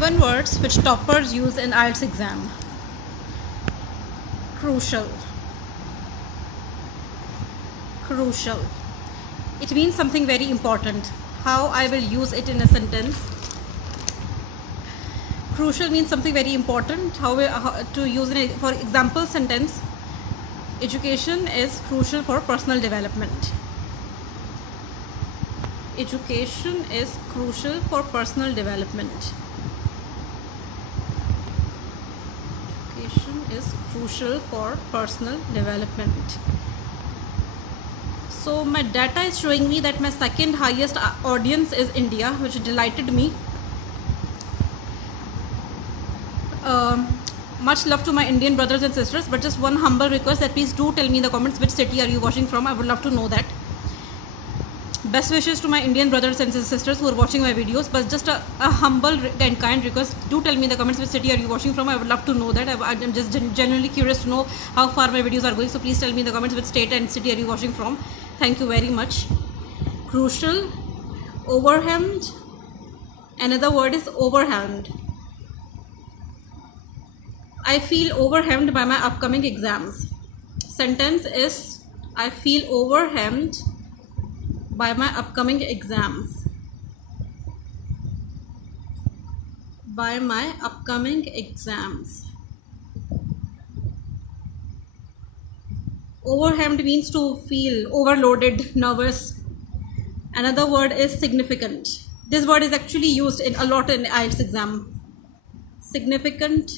7 words which toppers use in IELTS exam. Crucial. Crucial. It means something very important. How I will use it in a sentence. Crucial means something very important. How to use it for example sentence. Education is crucial for personal development. Education is crucial for personal development. Education is crucial for personal development. So my data is showing me that my second highest audience is India, which delighted me. Much love to my Indian brothers and sisters, but just one humble request that please do tell me in the comments which city are you watching from. I would love to know that. Best wishes to my Indian brothers and sisters who are watching my videos, but just a humble and kind request, do tell me in the comments which city are you watching from. I would love to know that. I'm just genuinely curious to know how far my videos are going, so please tell me in the comments which state and city are you watching from. Thank you very much. Crucial, overwhelmed. Another word is overwhelmed. I feel overwhelmed by my upcoming exams. Sentence is I feel overwhelmed by my upcoming exams. By my upcoming exams. Overwhelmed means to feel overloaded, nervous. Another word is significant. This word is actually used a lot in IELTS exam. Significant.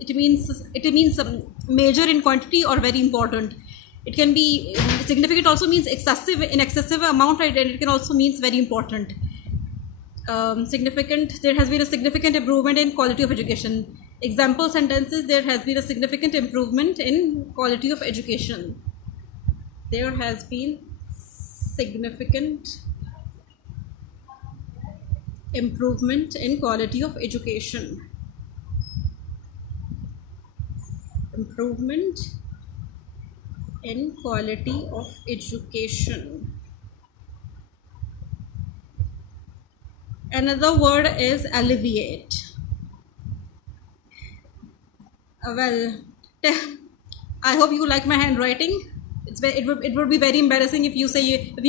It means major in quantity or very important. It can be significant, also means excessive amount, right? And it can also means very important. Significant. There has been a significant improvement in quality of education. Example sentences: there has been a significant improvement in quality of education. There has been significant improvement in quality of education. Improvement in quality of education. Another word is alleviate. Well, I hope you like my handwriting. It would be very embarrassing if you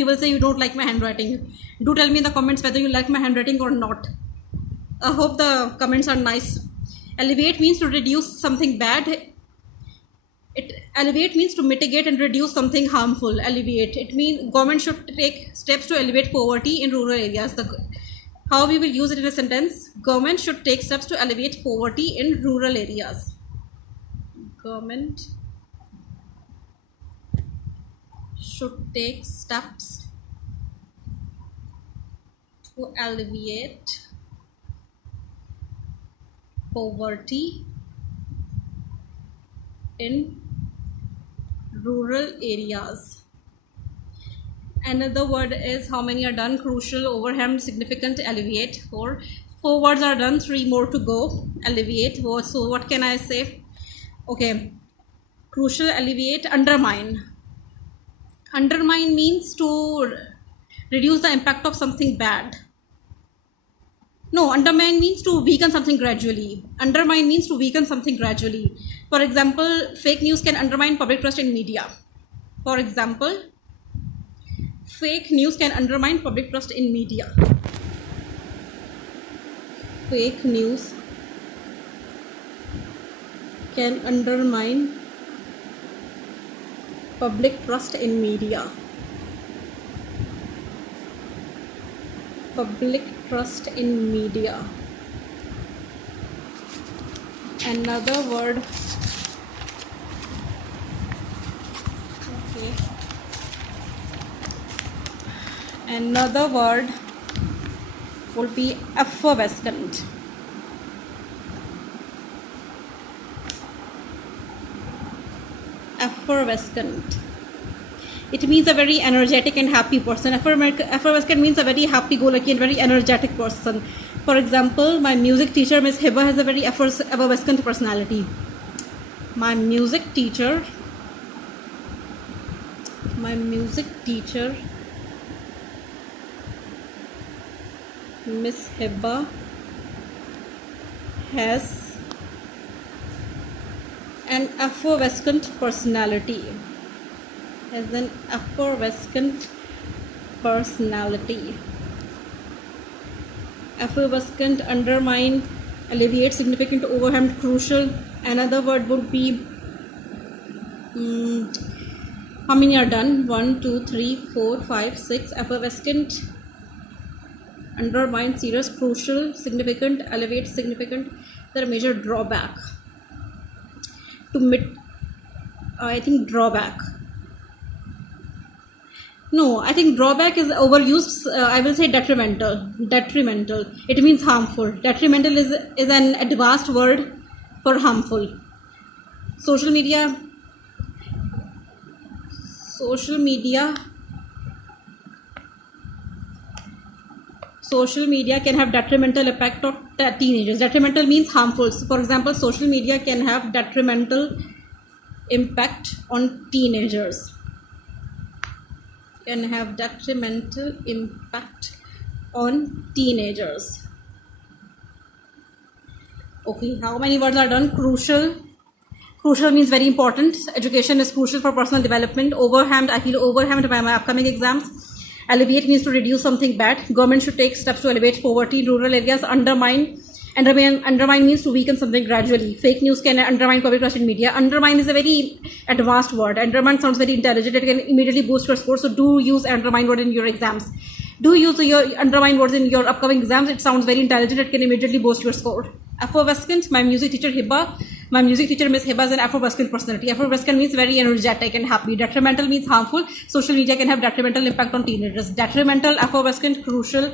will say you don't like my handwriting. Do tell me in the comments whether you like my handwriting or not. I hope the comments are nice. Alleviate means to reduce something bad. Alleviate means to mitigate and reduce something harmful. Alleviate. It means government should take steps to alleviate poverty in rural areas. How we will use it in a sentence: government should take steps to alleviate poverty in rural areas. Government should take steps to alleviate poverty in rural areas. Another word is how many are done: crucial, overwhelmed, significant, alleviate. Four words are done, 3 more to go. Alleviate. So what can I say? Okay, crucial, alleviate. Undermine. Undermine means to reduce the impact of something bad. No, undermine means to weaken something gradually. Undermine means to weaken something gradually. For example, fake news can undermine public trust in media. For example, fake news can undermine public trust in media. Fake news can undermine public trust in media. Public trust in media. Another word. Okay. Another word would be effervescent. Effervescent. It means a very energetic and happy person. Effervescent means a very happy-go-lucky and very energetic person. For example, my music teacher, Miss Hiba, has a very effervescent personality. My music teacher, Miss Hiba, has an effervescent personality. Has an effervescent personality. Effervescent, undermine, alleviate, significant, overwhelmed, crucial. Another word would be how many are done? 1, 2, 3, 4, 5, 6. Effervescent, undermine, serious, crucial, significant, elevate, significant. There are major drawback. I think drawback. No, I think drawback is overused. I will say detrimental. Detrimental. It means harmful. Detrimental is an advanced word for harmful. Social media. Social media can have detrimental effect on teenagers. Detrimental means harmful. So for example, social media can have detrimental impact on teenagers. Can have detrimental impact on teenagers. Okay, how many words are done? Crucial. Crucial means very important. Education is crucial for personal development. Overwhelmed, I feel overwhelmed by my upcoming exams. Alleviate means to reduce something bad. Government should take steps to alleviate poverty in rural areas. Undermine means to weaken something gradually. Fake news can undermine public trust in media. Undermine is a very advanced word. Undermine sounds very intelligent. It can immediately boost your score. So do use undermine word in your exams. Do use your undermine words in your upcoming exams. It sounds very intelligent. It can immediately boost your score. Effervescent, my music teacher Hiba. My music teacher Miss Hiba is an effervescent personality. Effervescent means very energetic and happy. Detrimental means harmful. Social media can have detrimental impact on teenagers. Detrimental, effervescent, crucial,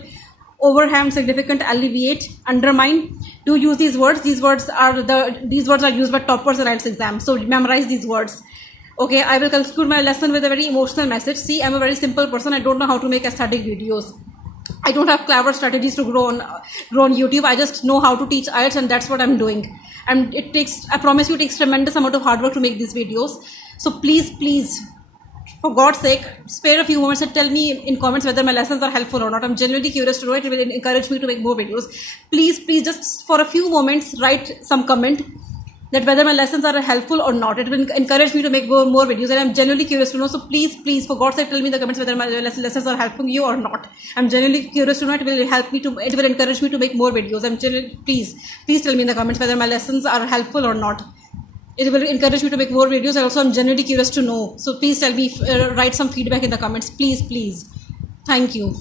overwhelmed, significant, alleviate, undermine. Do use these words. These words are used by toppers in IELTS exams. So memorize these words. Okay, I will conclude my lesson with a very emotional message. See, I'm a very simple person. I don't know how to make aesthetic videos. I don't have clever strategies to grow on YouTube. I just know how to teach IELTS, and that's what I'm doing. And I promise you, it takes tremendous amount of hard work to make these videos. So please, for God's sake, spare a few moments and tell me in comments whether my lessons are helpful or not. I'm genuinely curious to know it. It will encourage me to make more videos. Please, just for a few moments, write some comment that whether my lessons are helpful or not. It will encourage me to make more videos, and I'm genuinely curious to know. So please, for God's sake, tell me in the comments whether my lessons are helping you or not. I'm genuinely curious to know. It will encourage me to make more videos. Please tell me in the comments whether my lessons are helpful or not. It will encourage me to make more videos. Also, I'm genuinely curious to know. So please tell me, write some feedback in the comments. Please. Thank you.